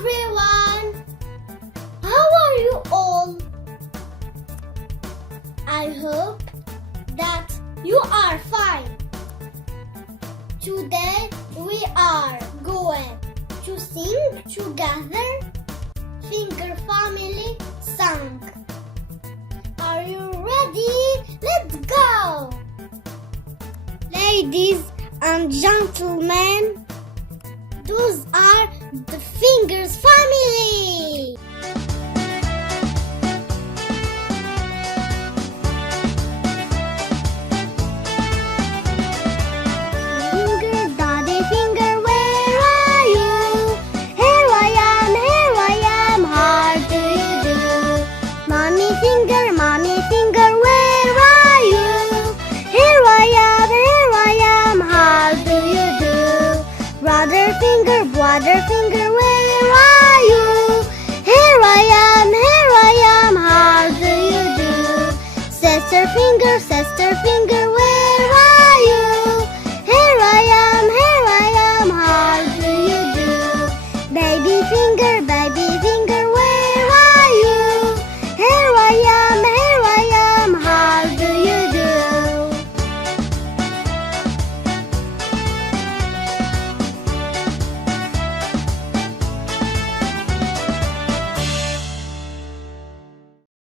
everyone! How are you all? I hope that you are fine. Today we are going to sing together Finger Family song. Are you ready? Let's go! Ladies and gentlemen, those are the Fingers family. Finger, Daddy Finger, where are you? Here I am, how do you do? Mommy Finger, where are you? Here I am, how do you do? Brother Finger,